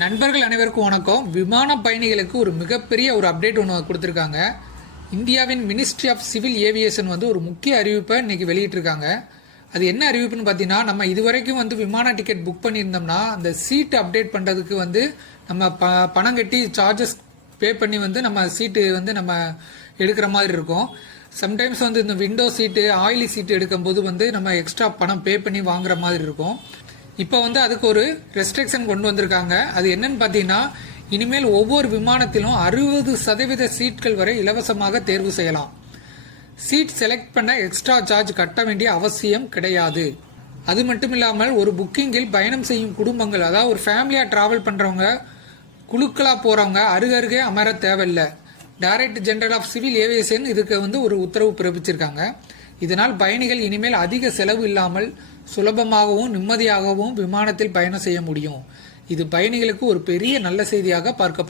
நண்பர்கள் அனைவருக்கும் வணக்கம். விமான பயணிகளுக்கு ஒரு மிகப்பெரிய ஒரு அப்டேட் ஒன்று கொடுத்துருக்காங்க. இந்தியாவின் மினிஸ்ட்ரி ஆஃப் சிவில் ஏவியேஷன் ஒரு முக்கிய அறிவிப்பை இன்னைக்கு வெளியிட்டிருக்காங்க. அது என்ன அறிவிப்புன்னு பார்த்தீங்கன்னா, நம்ம இதுவரைக்கும் விமான டிக்கெட் புக் பண்ணியிருந்தோம்னா அந்த சீட்டு அப்டேட் பண்ணுறதுக்கு நம்ம பணம் கட்டி சார்ஜஸ் பே பண்ணி நம்ம சீட்டு நம்ம எடுக்கிற மாதிரி இருக்கும். சம்டைம்ஸ் இந்த விண்டோ சீட்டு ஆயிலி சீட்டு எடுக்கும்போது நம்ம எக்ஸ்ட்ரா பணம் பே பண்ணி வாங்குற மாதிரி இருக்கும். இப்போ அதுக்கு ஒரு ரெஸ்ட்ரிக்ஷன் கொண்டு வந்திருக்காங்க. அது என்னன்னு பார்த்தீங்கன்னா, இனிமேல் ஒவ்வொரு விமானத்திலும் 60% சீட்கள் வரை இலவசமாக தேர்வு செய்யலாம். சீட் செலக்ட் பண்ண எக்ஸ்ட்ரா சார்ஜ் கட்ட வேண்டிய அவசியம் கிடையாது. அது மட்டும் இல்லாமல் ஒரு புக்கிங்கில் பயணம் செய்யும் குடும்பங்கள், அதாவது ஒரு ஃபேமிலியா டிராவல் பண்றவங்க, குழுக்களா போறவங்க அருகருகே அமர தேவையில்லை. Director general of civil aviation இதுக்கு ஒரு உத்தரவு பிறப்பிச்சிருக்காங்க. இதனால் பயணிகள் இனிமேல் அதிக செலவு இல்லாமல் சுலபமாகவும் நிம்மதியாகவும் விமானத்தில் பயணம் செய்ய முடியும். இது பயணிகளுக்கு ஒரு பெரிய நல்ல செய்தியாக பார்க்கப்படும்.